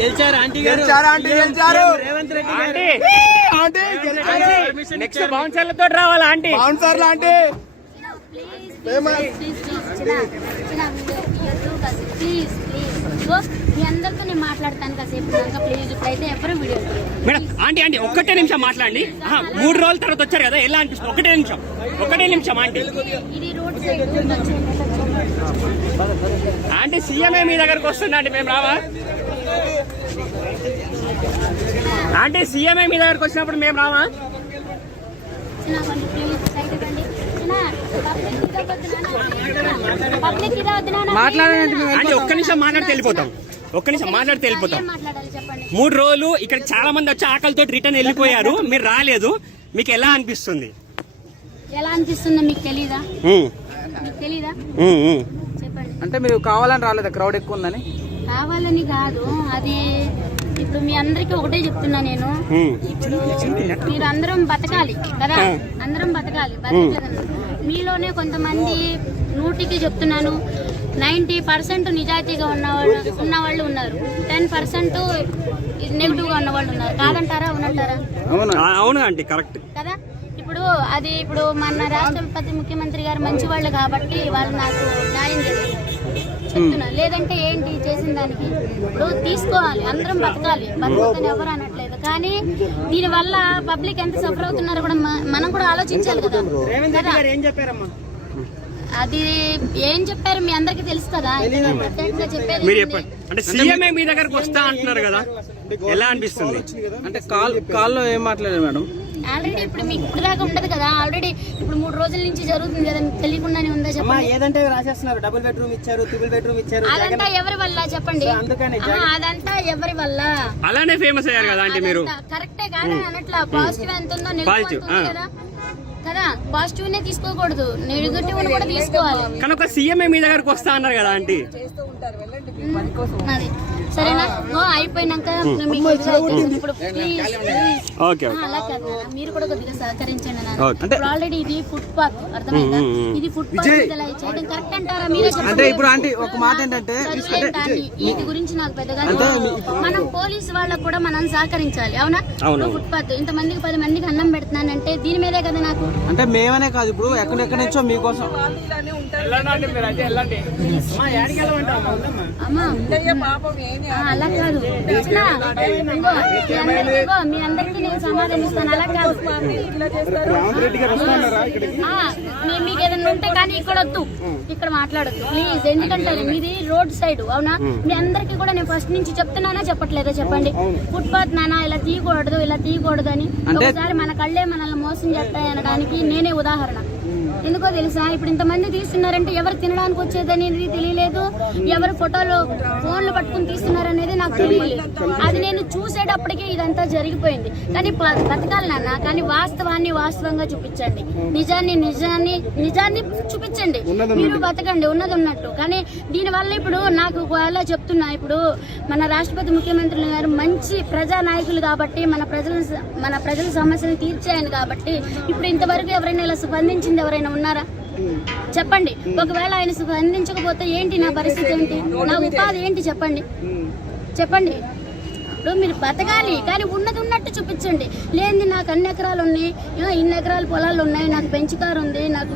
గెలిచారు ఆంటీ గారు, రేవంత్ రెడ్డి గారు. నెక్స్ట్ బౌన్సర్లతో రావాలి ఆంటీ, బౌన్సర్లు ఆంటీ. మీ అందరితో నేను మాట్లాడతాను కాసేపు, ప్లీజ్. ఇప్పుడైతే ఎవరు వీడియో మేడం. ఆంటీ ఒక్కటే నిమిషం మాట్లాడండి. 3 రోజుల తర్వాత వచ్చారు కదా, ఎలా అనిపిస్తుంది? ఒకటే నిమిషం ఆంటీ. ఇది రోడ్ సైడ్ ఆంటీ సీఎంఏ మీ దగ్గరకు వస్తుందా అండి? మేము రావా ఆంటీ? సీఎంఏ మీ దగ్గరకు వచ్చినప్పుడు మేము రావా? మాట్లాడండి. ఒక్క నిమిషం మాట్లాడితే వెళ్ళిపోతాం. 3 రోజులు ఇక్కడ చాలా మంది వచ్చి ఆకలితో రిటర్న్ వెళ్ళిపోయారు, మీరు రాలేదు. మీకు ఎలా అనిపిస్తుంది? మీకు తెలీదా? చెప్పండి. అంటే మీరు కావాలని రాలేదా? క్రౌడ్ ఎక్కువ ఉందని? కావాలని కాదు, అది ఇప్పుడు మీ అందరికి ఒకటే చెప్తున్నా నేను. ఇప్పుడు మీరు అందరం బతకాలి కదా, అందరం బతకాలి. మీలోనే కొంతమంది 100కి చెప్తున్నాను 90% నిజాయితీగా ఉన్నవాళ్ళు ఉన్నారు, 10% నెగిటివ్ గా ఉన్నవాళ్ళు ఉన్నారు. కాదంటారా? అవునంటారా? అవును ఆంటీ, కరెక్ట్ కదా. ఇప్పుడు మన రాష్ట్రపతి ముఖ్యమంత్రి గారు మంచి వాళ్ళు కాబట్టి వాళ్ళు నాకు న్యాయం చేస్తారు చెప్తున్నా. లేదంటే ఏంటి చేసిన దానికి? ఇప్పుడు తీసుకోవాలి, అందరం బతకాలి, బతకని ఎవరు అనట్లేదు. కానీ దీని వల్ల పబ్లిక్ ఎంత సఫర్ అవుతున్నారో కూడా మనం కూడా ఆలోచించాలి కదా. అది ఏం చెప్పారు మీ అందరికి తెలుసు కదా. అంటే సీఎంఏ మీ దగ్గరకు వస్తా అంటున్నారు కదా, ఎలా అనిపిస్తుంది? అంటే కాల్లో ఏం మాట్లాడారు మేడం? ఆల్రెడీ ఇప్పుడు మీకు ఇప్పుడు దాకా ఉండదు కదా, ఆల్రెడీ ఇప్పుడు 3 రోజుల నుంచి జరుగుతుంది కదా, మీకు తెలియకుండానే ఉందా చెప్పండి? ఏదంటే రాసేస్తున్నారు, డబుల్ బెడ్రూమ్ ఇచ్చారు, ట్రిపుల్ బెడ్రూమ్ ఇచ్చారు. అదంతా ఎవరి వల్ల చెప్పండి? అదంతా ఎవరి వల్ల? అలానే ఫేమస్ అయ్యారు కదా అంటే మీరు. కరెక్టే కానీ అనట్లా. పాజిటివ్ ఎంత ఉందో నెగిటివ్ కదా కదా. పాజిటివ్ నే తీసుకోకూడదు, నెగిటివ్ కూడా తీసుకోవాలి. కానీ ఒక సీఎంఏ మీ దగ్గరకు వస్తా అన్నారు కదా ఆంటీ. సరేనా? అయిపోయినాక ఇప్పుడు అలా కదా, మీరు కూడా కొద్దిగా సహకరించండి. ఇప్పుడు ఆల్రెడీ ఇది ఫుట్ పాత్, అర్థమైందా? ఇది ఫుట్ పాత్ చేయడం కరెక్ట్ అంటారా? మీరే అంటే ఇప్పుడు ఆంటీ ఒక మాట ఏంటంటే, వీటి గురించి నాకు పెద్దగా మనం పోలీసు వాళ్ళకు కూడా మనం సహకరించాలి. అవునా? ఫుట్ పాత్ ఇంతమందికి 10 మందికి అన్నం పెడుతున్నానంటే దీని మీదే కదా నాకు. అంటే మేమనే కాదు, ఇప్పుడు ఎక్కడెక్కడి నుంచో మీకోసం అలా కాదు. మీ అందరికి నేను సమాధానం ఇస్తాను. అలా కాదు, మీకు ఏదైనా ఉంటే కానీ ఇక్కడ వద్దు, ఇక్కడ మాట్లాడద్దు ప్లీజ్. ఎందుకంటే మీది రోడ్ సైడ్. అవునా? మీ అందరికి కూడా నేను ఫస్ట్ నుంచి చెప్తున్నానా చెప్పట్లేదా చెప్పండి? ఫుట్పాత్ నానా ఇలా తీయకూడదు అని ఒకసారి మన కళ్ళే మనల్ని మోసం చేస్తాయి అనడానికి నేనే ఉదాహరణ. ఎందుకో తెలుసా? ఇప్పుడు ఇంతమంది తీస్తున్నారంటే ఎవరు తినడానికి వచ్చేదనేది తెలియలేదు, ఎవరు ఫోన్లు పట్టుకుని తీస్తున్నారనేది నాకు తెలియలేదు. అది నేను చూసేటప్పటికే ఇదంతా జరిగిపోయింది. కానీ బతకాలి నాన్న, కానీ వాస్తవంగా చూపించండి, నిజాన్ని చూపించండి. మీరు బతకండి ఉన్నది ఉన్నట్టు. కానీ దీనివల్ల ఇప్పుడు నాకు ఎలా చెప్తున్నా, ఇప్పుడు మన రాష్ట్రపతి ముఖ్యమంత్రి గారు మంచి ప్రజానాయకులు కాబట్టి మన ప్రజల సమస్యలు తీర్చేయండి కాబట్టి ఇప్పుడు ఇంతవరకు ఎవరైనా ఇలా స్పందించింది ఎవరైనా ఉన్నారా చెప్పండి? ఒకవేళ ఆయన స్పందించకపోతే ఏంటి నా పరిస్థితి? ఏంటి నా ఉపాధి ఏంటి చెప్పండి? ఇప్పుడు మీరు బతకాలి, కానీ ఉన్నది ఉన్నట్టు చూపించండి. లేని నాకు అన్ని ఎకరాలు ఉన్నాయి, ఇన్ని ఎకరాల పొలాలు ఉన్నాయి, నాకు బెంచ్ కార్ ఉంది, నాకు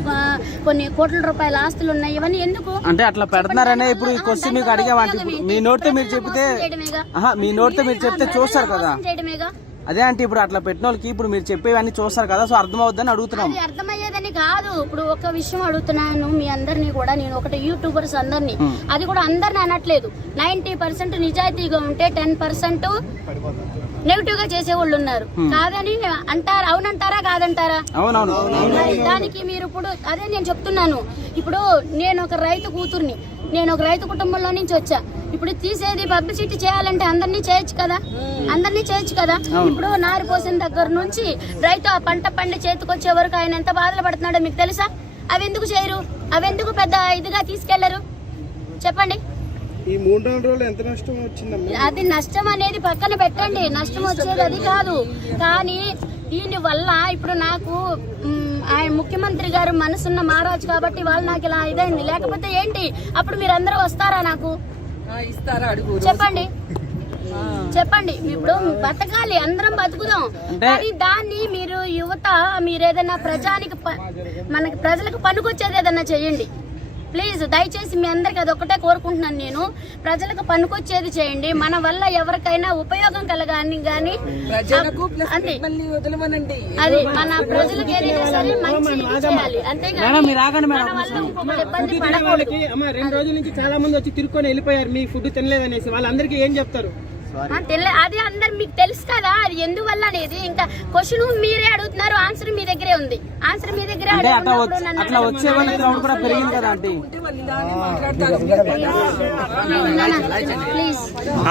కొన్ని కోట్ల రూపాయల ఆస్తులు ఉన్నాయి, ఇవన్నీ ఎందుకు అంటే అట్లా పెడుతున్నారనే ఇప్పుడు ఈ క్వశ్చన్ మీకు అడిగామంటే మీ నోటితో మీరు చెప్తే చూస్తారు కదా. అదే అంటే ఇప్పుడు అట్లా పెట్టిన వాళ్ళకి ఇప్పుడు మీరు చెప్పేవన్నీ చూస్తారు కదా, సో అర్థమవుద్దని అడుగుతున్నాం. అర్థమయ్యేదని కాదు. ఇప్పుడు ఒక విషయం అడుగుతున్నాను మీ అందరినీ కూడా, నేను ఒకటి యూట్యూబర్స్ అందరినీ, అది కూడా అందరిని అనట్లేదు. 90% నిజాయితీగా ఉంటే 10% నెగిటివ్ గా చేసేవాళ్ళు ఉన్నారు. కాదని అంటారా? అవునంటారా? కాదంటారా? దానికి మీరు ఇప్పుడు అదే నేను చెప్తున్నాను. ఇప్పుడు నేను ఒక రైతు కూతుర్ని, నేను ఒక రైతు కుటుంబంలో నుంచి వచ్చా. ఇప్పుడు తీసేది పబ్లిసిటీ చేయాలంటే అందరినీ చేయొచ్చు కదా. ఇప్పుడు నారు పోసిన దగ్గర నుంచి రైతు ఆ పంట పండి చేతికొచ్చే వరకు ఆయన ఎంత బాధలు పడుతున్నాడో మీకు తెలుసా? అవి ఎందుకు చేయరు? అవి ఎందుకు పెద్ద ఇదిగా తీసుకెళ్లరు చెప్పండి? ఈ 3 రోజులు ఎంత నష్టం వచ్చిందమ్మా? అది నష్టం అనేది పక్కన పెట్టండి, నష్టం వచ్చేది అది కాదు. కానీ దీని వల్ల ఇప్పుడు నాకు ఆయన ముఖ్యమంత్రి గారు మనసున్న మహారాజు కాబట్టి వాళ్ళు నాకు ఇలా ఇదైంది. లేకపోతే ఏంటి అప్పుడు మీరు అందరూ వస్తారా నాకు చెప్పండి చెప్పండి. ఇప్పుడు బతకాలి, అందరం బతుకుదాం. కానీ దాన్ని మీరు యువత మీరు ఏదైనా మనకి ప్రజలకు పనికొచ్చేది ఏదైనా చేయండి ప్లీజ్. దయచేసి మీ అందరికి అది ఒకటే కోరుకుంటున్నాను నేను. ప్రజలకు పనికొచ్చేది చేయండి. మన వల్ల ఎవరికైనా ఉపయోగం కలగాని గాని అది మన ప్రజలకు ఏదైనా సరే మంచి చేయాలి. అంతేగాని మన వల్ల ఇంకొకటి ఇబ్బంది పడకూడదు. 2 రోజుల నుంచి చాలా మంది వచ్చి తిరుక్కొని వెళ్ళిపోయారు మీ ఫుడ్ తినలేదనేసి. వాళ్ళందరికీ ఏం చెప్తారు? అది అందరు మీకు తెలుసు కదా, అది ఎందువల్ల అనేది. ఇంకా క్వశ్చన్ మీరే అడుగుతున్నారు, ఆన్సర్ మీ దగ్గరే ఉంది. ఆన్సర్ మీ దగ్గరే అట్లా వచ్చే వాళ్ళ క్రౌడ్ కూడా పెరిగింది కదా ఆంటీ. ప్లీజ్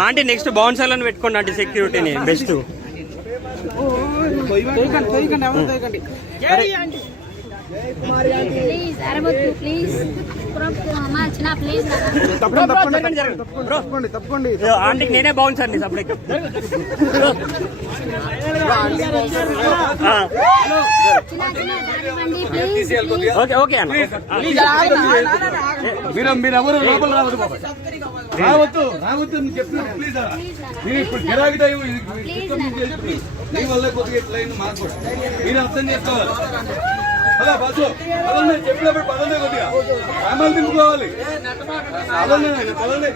ఆంటీ నెక్స్ట్ బౌన్సర్లను పెట్టుకోండి ఆంటీ, సెక్యూరిటీని బెస్ట్. ప్లీజ్ అరవద్దు ప్లీజ్. చిన్న ప్లీజ్ తప్పండి. ఆంటీకి నేనే బౌన్సర్ని సపరేట్. ఓకే అన్న. మీరెవరు లోపల రావద్దు చెప్తున్నాను ప్లీజ్. నేను ఇప్పుడు గిరాకీ టైం నీ వల్ల కొద్దిగా ఎట్లయింది మాకు కూడా మీరు అర్థం చేసుకోవాలి. అలా బస్సు పదండి, చెప్పినప్పుడు పదండి, కొద్దిగా సామాన్లు దింపుకోవాలి. పదండి పదండి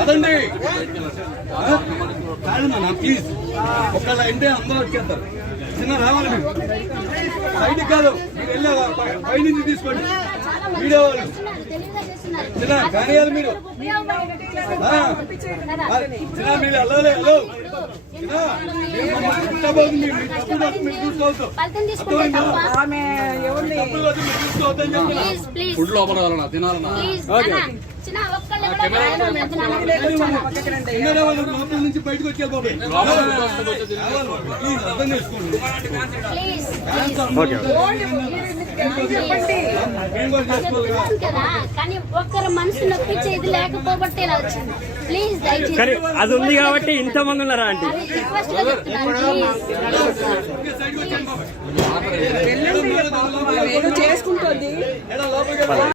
పదండి కాదన్నా ప్లీజ్. ఒక్కళ్ళ అంటే అందరూ వచ్చేస్తారు. చిన్న రావాలి మీరు సైడ్కి కాదు, మీరు వెళ్ళా పైనుంచి తీసుకోండి. వీడియో వాళ్ళు చిన్న కానీ మీరు చిన్న మీరు వెళ్ళాలి. హలో ఫుడ్ లోపల తినాలన్నా లోపల నుంచి బయటకు వచ్చే బాబాయ్ ప్లీజ్ అర్థం చేసుకోండి. కానీ ఒక్కరు మనసు నొప్పించేది లేకపోబట్టి ఇలా వచ్చింది. ప్లీజ్ దయచేసి అది ఉంది కాబట్టి ఇంతమంది ఉన్నారా ఆంటీ? రిక్వెస్ట్ గా చెప్తున్నాను. చేసుకుంటుంది.